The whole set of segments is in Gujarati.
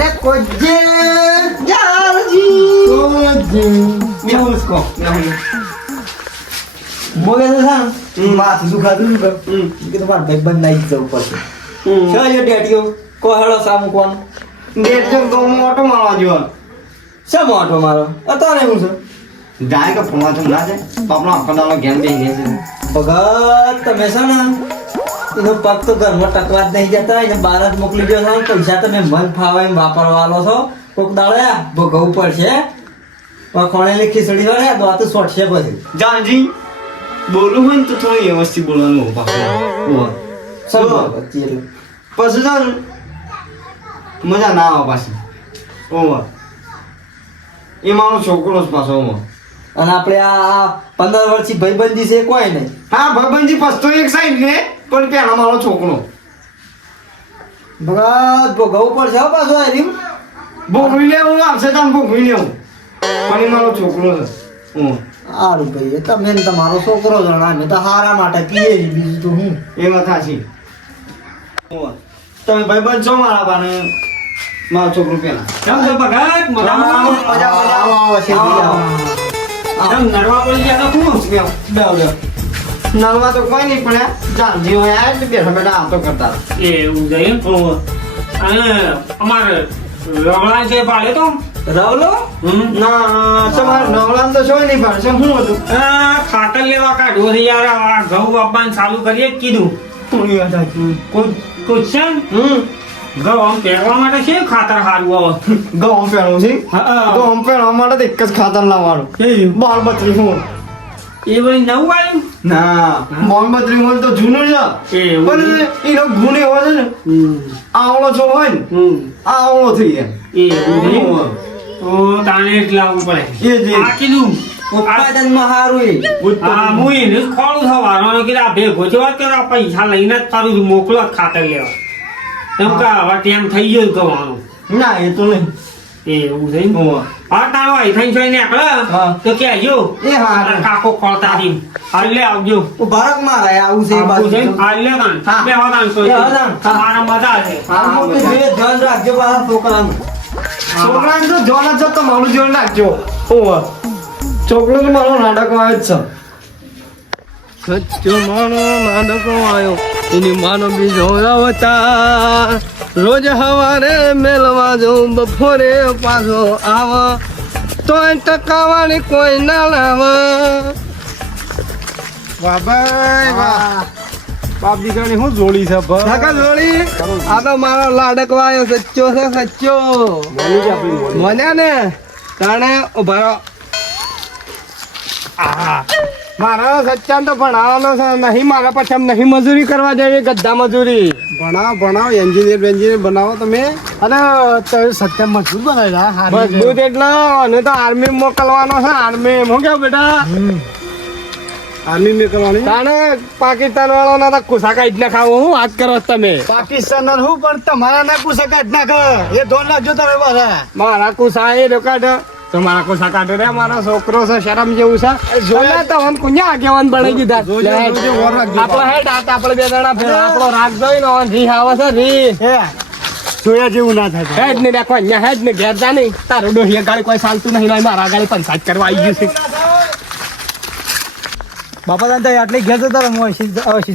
अरे कोजे यार जी कोजे मैं उसको नहीं बोले तो था माथ दुखा दूं कि तुम्हारा भाई बंद नहीं जाओ पर चलो ये डेटियो को हेलो सामू कौन डेटियो को मोटो मारो जो सब मोटो मारो अता नहीं मुझे जाए का फोन तो ना जाए अपना अपना वाला ज्ञान देंगे भगत तमेसा ना इनो पग तो घर में टकवा नहीं जाता इने भारत मोकली जो था पैसा तो मैं मन फावे वापरवालो छो कोक दाड़े भोगव પડશે કોણે લે ખીચડી વાળે તો આ તો સોટશે પછી જાનજી બોલું હોય તો થોડી વ્યવસ્થિત બોલવાનું પાછું ઓ સબ અત્યારે પછી જાન મજા ના આવે પાછી ઓ એ મારો છોકરો જ પાછો ઓ અને આપણે આ 15 વર્ષથી ભાઈબંધી છે કોઈ નહીં હા ભાઈબંધી પસ્તો એક સાઈડ ને પણ પેલા મારો છોકરો ભગત ભોગવ પડશે હો પાછો આરી ભોગવી લેવું આવશે તમ ભોગવી લેવું પણ એ મારો છોકરો છે હારું ભાઈ એ તમે ને તમારો છોકરો જણા અમે તો હારા માટે કીએ બીજું તો હું એ વાત સાચી તમે ભાઈબંધ છો મારા બાને મારો છોકરો પેલા કેમ છો ભગત મજા આવો છે આમ નરવા બોલી ગયા તો હું બેવ નરવા તો કોઈ નહીં પડે જાનજી હોય આ એટલે બેઠા બેઠા આતો કરતા એવું જઈએ અને અમારે રવળા છે પાડે તો રાવલો ના તમાર નવલાન તો છોય નહીં પાડે શું હતું ખાતર લેવા કાઢવો છે યાર આ ઘઉં બાપાને ચાલુ કરીએ જ કીધું ક્વેશ્ચન ઘઉં આમ પહેરવા માટે છે ખાતર સારું આવે ઘઉં પહેરવું છે ઘઉં પહેરવા માટે તો એક જ ખાતર લાવવાનું 32 હું એ વળી નવું આવ્યું ના 32 હું તો જૂનું છે પણ એનો ગુણ એવો છે ને આવળો છો હોય ને આવળો થઈ જાય તો તાણે જ લાવવું પડે એ જે આ કીધું ઉત્પાદનમાં સારું હા હું એને જ ખોળું થવાનું કીધું આ ભેગો જ વાત કરો પૈસા લઈને જ તારું મોકલો જ ખાતર લેવા એમ કે હવે ટાઈમ થઈ ગયો કહેવાનું ના એ તો નહીં એવું છે હા તારો આઈ થઈ જોઈને નીકળે તો કહેજો એ હા કાકો ખોળતા હતી હાલ લે આવજો ભારત માં રહે આવું છે બાજુ હાલ લે કાન બે હોદાન તો તમારા મજા છે ધ્યાન રાખજો પાછા છોકરાનું છોકરાને તો જોન જ તો મારું જોન રાખજો છોકરો તો મારો નાટક આવે જ છે સચ્ચો માનો નાટક આવ્યો એની માનો બીજો આવતા રોજ હવારે મેલવા જઉં બપોરે પાછો આવ તોય ટકાવાળી કોઈ ના લાવ વાહ ભાઈ વાહ બાપ દીકરાની શું જોડી છે જોડી આ તો મારો લાડકવા આવ્યો સચ્ચો છે સચ્ચો મને ને તાણે ઉભા મારા સચ્ચાન તો ભણાવવાનો છે નહીં મારા પછી એમ નહીં મજૂરી કરવા જઈએ ગદ્દા મજૂરી ભણાવો એન્જિનિયર બનાવો તમે અને સત્ય મજબૂત બનાવેલા મજબૂત એટલે અને તો આર્મી મોકલવાનો છે આર્મી હું કેવું બેટા આર્મી મોકલવાની તાણે પાકિસ્તાન વાળાના તો કુસા કાઢી નાખાવો હું વાત કરો તમે પાકિસ્તાન હું પણ તમારા ના કુસા કાઢી નાખ એ ધોન રાખજો તમે બધા મારા કુસા એ કાઢ તમારા કો સાકાટો રે મારો છોકરો છે શરમ જેવું છે જોયા તો હન કુન્યા આગેવાન બનાવી દીધા આપણો હેડ આપણે બે જણા ફેર આપણો રાગ જોઈ નો રી આવે છે રી હે જોયા જેવું ના થાય હેડ ને રાખો અહીંયા હેડ ને ઘેર જા નહીં તારો ડોહિયા ગાડી કોઈ ચાલતું નહીં નહીં મારા ગાડી પંચાયત કરવા આવી ગયું છે બાપા દાદા આટલી ઘેર જતો રે હું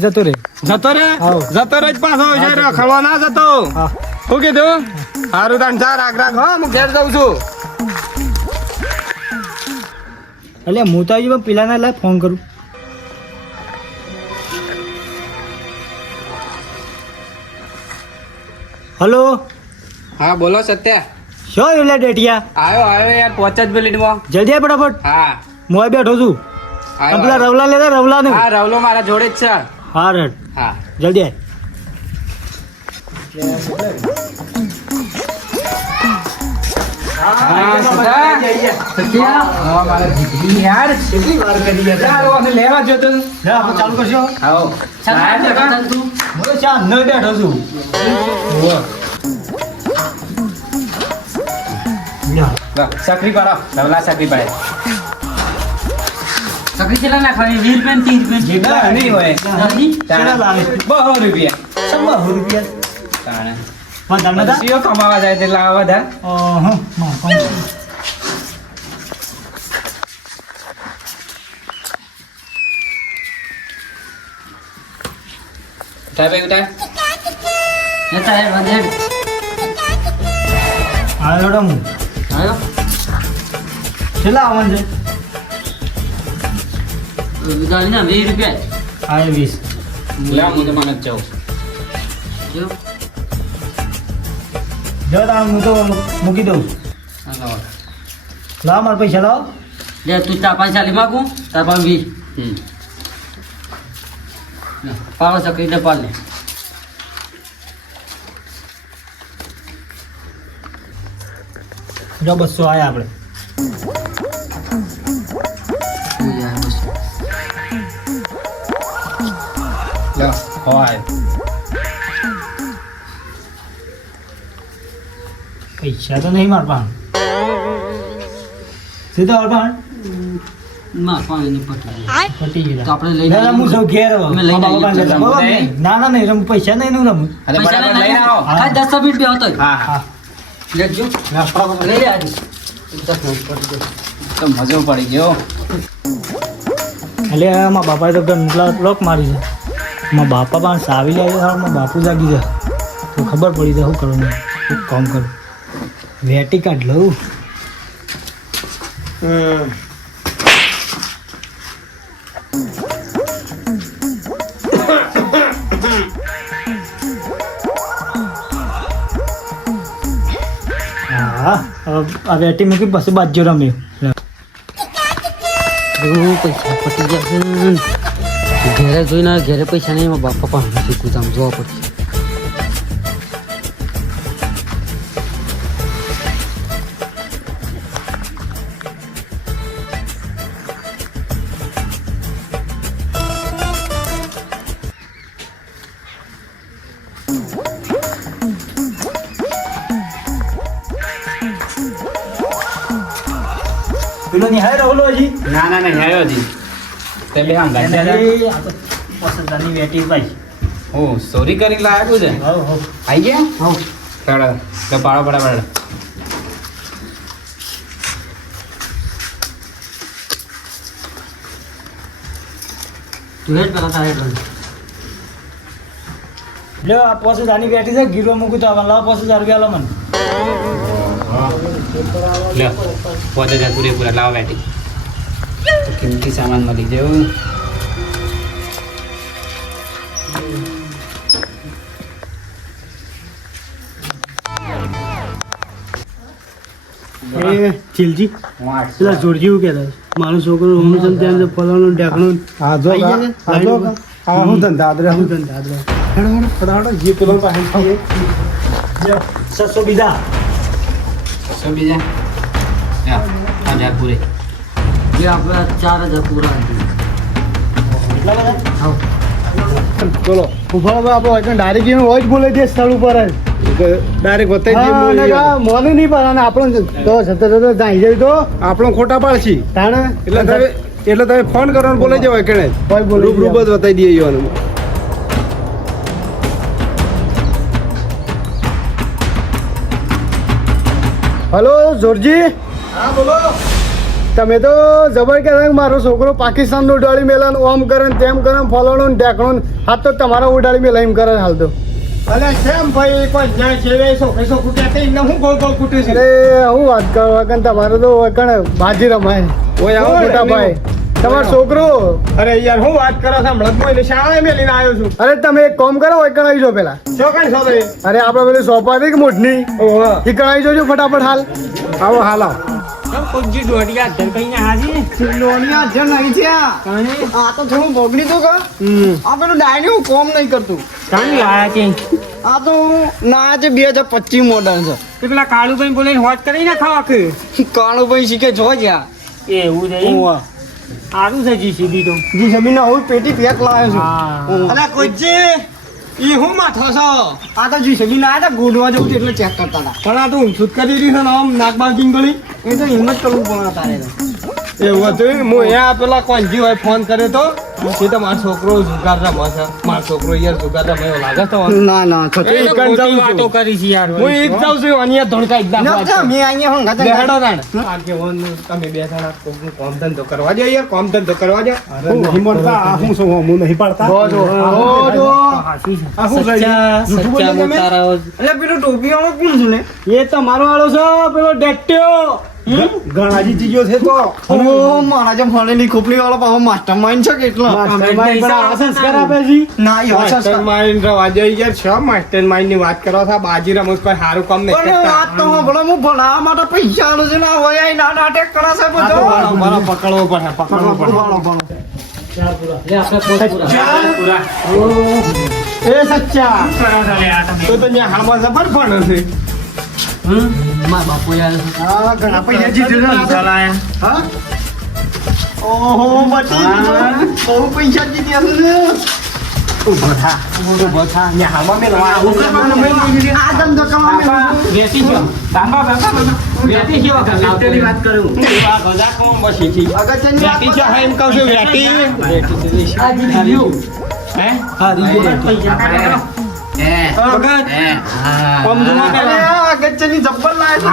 જતો રે જ પાછો છે રખડવા ના જતો શું કીધું સારું તાન જા રાગ રાગ હો હું ઘેર જાઉં છું એટલે હું તો આવી પેલાના લાય ફોન કરું હલો હા બોલો સત્યા શું એટલે ડેટિયા આવ્યો યાર 5 મિનિટમાં જલ્દી આવ ફટાફટ હા હું બેઠો છું પેલા રવલા લેતા રવલા ને હા રવલો મારા જોડે જ છે હા રેડ હા જલ્દી લેવા જતો ચાલુ કરશો ચા ન બેઠો છું સકરી પાડો રવલા સકરી પાડે સકરી કેટલા નાખવાની 20 રૂપિયા 30 રૂપિયા જેટલા નહીં હોય નહીં 200 રૂપિયા 100 રૂપિયા તાણે વધારે નતા? સીઓ કમાવા જાય એટલે આ વધારે ઓહો, માં કોણ? ઉઠાય ભાઈ ઉઠાય જતા હેડ વધ હેડ હા હેડો હું આવ્યો કેટલા આવવાનું છે? ઉધારી ના 20 રૂપિયા હા 20. લે હું તો મને જ જાઉં જો જો તાણ હું તો મૂકી દઉં છું. હા લાવો. લાવ મારા પૈસા લાવ. લે તું તાર પૈસા લઈ માગું તાર પાસે 20 હમ પાડો ચકરી દે પાડ લે જો 200 આયા આપણે. લે હોય પૈસા તો નહીં મારા પાસે. સીધો મારા પાસે માં પાણી ની પટાઈ પતી તો ગયું. આપણે લઈને ના, ના, હું સૌ ઘેર હવે. અમે લઈને મારા આવીએ. બાપા લેતા. બરાબર નહીં? ના ના નહીં રમું. પૈસા નહીં નું રમું. અરે બરાબર લઈને આવો હા. ખાલી 10 મિનિટ બે હતો હા હા હા લેજો લઈ લે આજે 10 મિનિટ પડી ગયો તો મજો પડી ગયો એટલે મારા બાપાએ તો લોક મારી છે. મારા બાપા પણ સાવી લે છે. મારા બાપુ જાગી જાય તો ખબર પડી જાય શું કરવાનું. એક કામ કરું, વેટી કાઢ લઉં. હા હવે આ વેટી મૂકી પછી બાજુ રમ્યું. પૈસા પટી જશે ઘેરે જોઈને ઘેરે પૈસા નહીં એમાં બાપા પણ શીખવું તમે જોવા પડશે પેલો નિહાય રહલો હજી. ના ના નહીં આવ્યો હજી તે બે આમ ગાડી એને દાદા આ તો પસંદની વેટી ભાઈ. ઓ ચોરી કરીને લાવ્યો છે હવ હવ આઈ ગયા હવ. ચાલો તો પાડો પાડો તું હેડ પેલા તારે હેડ લ્યો આ 5000 ની વેટી છે. ગીરો મૂકું તો આવા લાવ 5000 રૂપિયા લો મને. લે પોતે જ પૂરેપૂરા લાવો બેટી કિંમતી સામાન મળી ગયો એ ચીલજી વાહ પેલા જોરજી એવું કહેતા મારો છોકરો રમણ ત્યાં છે ફલાણું ઢાકણું હા જો આઈ ગયા છે? હા જો હા હું ધંધા આદરે હું તને દાદરા હેડો હેડો ફટાફટ જે પેલો પાસે ખાઈએ લ્યો 600 બીજા. શું બીજા હા પૂરે જે આપણે 4000 પૂરા હતી એટલા બધા? ચલો ઉભા ઉભા આપણો ડાયરેક્ટ એનો વોઇસ બોલે છે સ્થળ ઉપર જ ડાયરેક્ટ બતાવી હા, અને દઈએ કા મોને નહીં પણ અને આપણો તો જતો જતો જાય જાય તો આપણો ખોટા પાડશી તાણે એટલે તમે ફોન કરવાનો બોલાઈ જવાય કેણે કોઈ બોલે રૂબરૂ જ બતાવી દઈએ ઈયોને. હલો જોરજી હા બોલો. તમે તો જબર કે મારો છોકરો પાકિસ્તાન નું ઉડાડી મેલન ઓમ કરે ને તેમ કરે ને ફલાણું ને ઢાકણું ને હાથ તો તમારા ઉડાડી મેલા એમ કરે હાલ તો અલે કેમ ભાઈ કોઈ ન્યાય છે રે સો પૈસો કૂટ્યા તે ઇને હું ગોળ ગોળ કૂટે છે. અરે હું વાત કરો વગન તમારે તો વગન બાજી રમાય ઓય આવો મોટા ભાઈ તમારો છોકરો અરે યાર હું વાત કરો સાંભળત હું એને શાળાએ મેલીને આવ્યો છું. અરે તમે એક કામ કરો વગન આવી જાઓ પેલા શું કઈ છો ભાઈ? અરે આપણે પેલી સોપા હતી કે મોટની ઓહો. એ કણાઈ જોજો ફટાફટ હાલ આવો હાલ આવો કોજી દોડિયા ધરકઈને હાજી લોનિયા છે નહીં છે આ. આ તો થોડું બગડી તો કા. આ પેલું ડાયની કોમ નહીં કરતું. કાન લાયા છે આ તો ના છે 2025 મોડલ છે. તે પેલા કાળુભાઈ બોલીને હોટ કરી ના ખાવા કે કાળો ભાઈ શીખે જો જ્યાં. એવું છે એમ? ઓવા. સારું છે જી સીધી તો જી જમીન હું પેટી પેક લાવ્યો હા. છું. અલા કોજી ઈ હું માથો છો. આ તો જી જમીન આયા તા ગોડવા જવું હતું એટલે ચેક કરતા હતા. પણ આ તો ઊંચું કરી રહી છે ને આમ નાક બાર કિંગળી. એ તો હિંમત કરવું પડે તારે તો. એવું હતું હું અહીંયા પેલા કોંજી હોય ફોન કર્યો તો એ તો મારો છોકરો જુગાર રમે છે મારો છોકરો યાર જુગાર રમે એવું લાગે તો ના ના તો એ કણ જાઉં વાતો છું કરી છે યાર હું એક જાઉં છું અહીંયા ધોળકા એક ના તો મેં અહીંયા હું ગાતા હેડો તાણ આગેવાન તમે બે જણા કોકનું કામ ધંધો કરવા દો યાર કામ ધંધો કરવા દો હું નહીં મળતા આ હું શું હું નહીં પાડતા આ શું સચ્ચા મોટારા એટલે પેલો ટોપી વાળો કોણ છે ને એ તમારો વાળો છે પેલો ડેટ્યો ઘણાજી ચીજો છે તો ઓ મારા જેમ ફળેલી ખોપલી વાળો પાછો માસ્ટર માઇન્ડ છે કેટલો માસ્ટરમાઇન્ડ પણ આવા સંસ્કાર આપે છે ના એ વાત માસ્ટર માઇન્ડ રવા દો યાર છો માસ્ટર માઇન્ડ ની વાત કરો છો બાજી રમત કોઈ સારું કામ નહીં પણ વાત તો ભલે હું ભણાવવા માટે પૈસા આલું છું ના હોય ના નાટક કરે છે બધો મારો પકડવો પડે પકડવો પડે લે આપણે પોત પૂરા એ સચ્ચા તો ત્યાં હાલમાં જબર પણ હશે માર બાપુ યાર હા ઘણા પૈસા જીત્યો હા ઓહો બટી બહુ પૈસા જીત્યા છે ને ઉભો થા ત્યાં હાલમાં મેં આ ધંધો કમાવા વેતી છે બાબા વેતી છે વેતીની વાત કરું અગત્યની વાત વેટી છે હા એમ કહું છું વેટી આ જીત્યું હે અગત્યની જબ્બર લાગે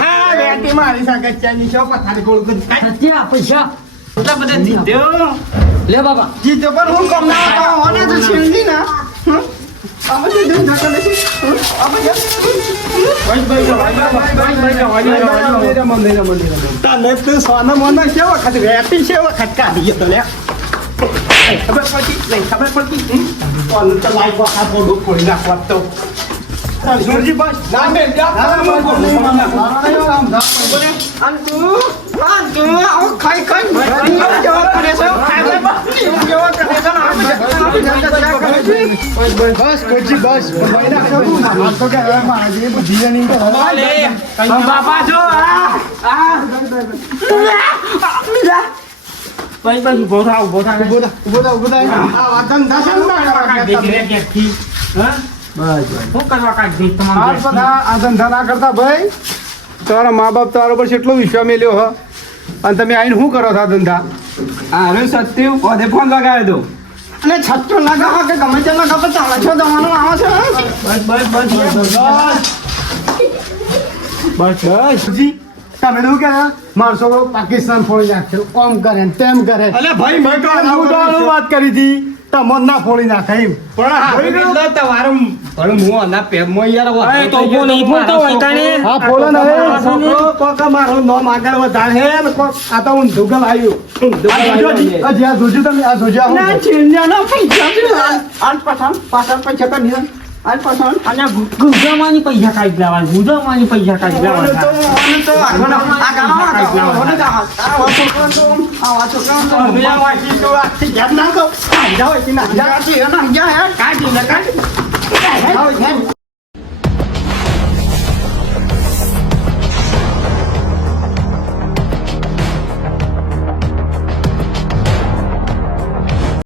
હા વેટી મારી સાગચ્યાની છો પથારી ગોળ ગોળ સચ્ચા પૈસા એટલા બધા જીત્યો લે બાબા જીત્યો પણ હું કમ ના હોવાના તો છેડી ના અમે તો ધંધા કરે છે તને તો સોના મોના છે વખત વેટી છે વખત કાઢી ગયો તો લે ખબર પડતી કોણ તો લાઈક વખત બોડું ખોલી નાખવા તો સુરજી બસ ના બે બસ કોચી બસ તો કે મારા જે બુદ્ધિ નહીં બાબા જો પછી ઉભો થા ઉભો થા આ વાતન થશે શું કરવા કાઢી તમારે આ ધંધા ના કરતા ભાઈ તમારા મા બાપ તમારા પર કેટલો વિશ્વાસ મેલ્યો હ અને તમે આવીને શું કરો છો આ ધંધા અરે સત્ય પોતે ફોન લગાવ્યો તો અને છત્તો લગાવો કે ગમે તે લગાવો ચાલે છો જવાનું આવે છે બસ જી તમે શું કે મારો છોકરો પાકિસ્તાન ફોડી નાખ્યો ઓમ કરે ને તેમ કરે અલે ભાઈ મેં તો હું વાત કરી હતી તમો ના ફોડી નાખે એમ પણ તમારું પણ હું આના પેમમાં યાર તો કોણ નહીં ફોડતો હોય તાણે હા ફોડો ને છોકરો કોક મારો નામ આગળ વધારે હે ને કોક આ તો હું ધુગલ આવ્યું હજી આ જોજો તમે આ જોજો ના ચીંજાના પૈસા છે આજ પાછળ પૈસા તો નહીં આજ પાછળ અને ગુજામાની પૈસા કાઢી લેવા ગુજામાની પૈસા કાઢી લેવા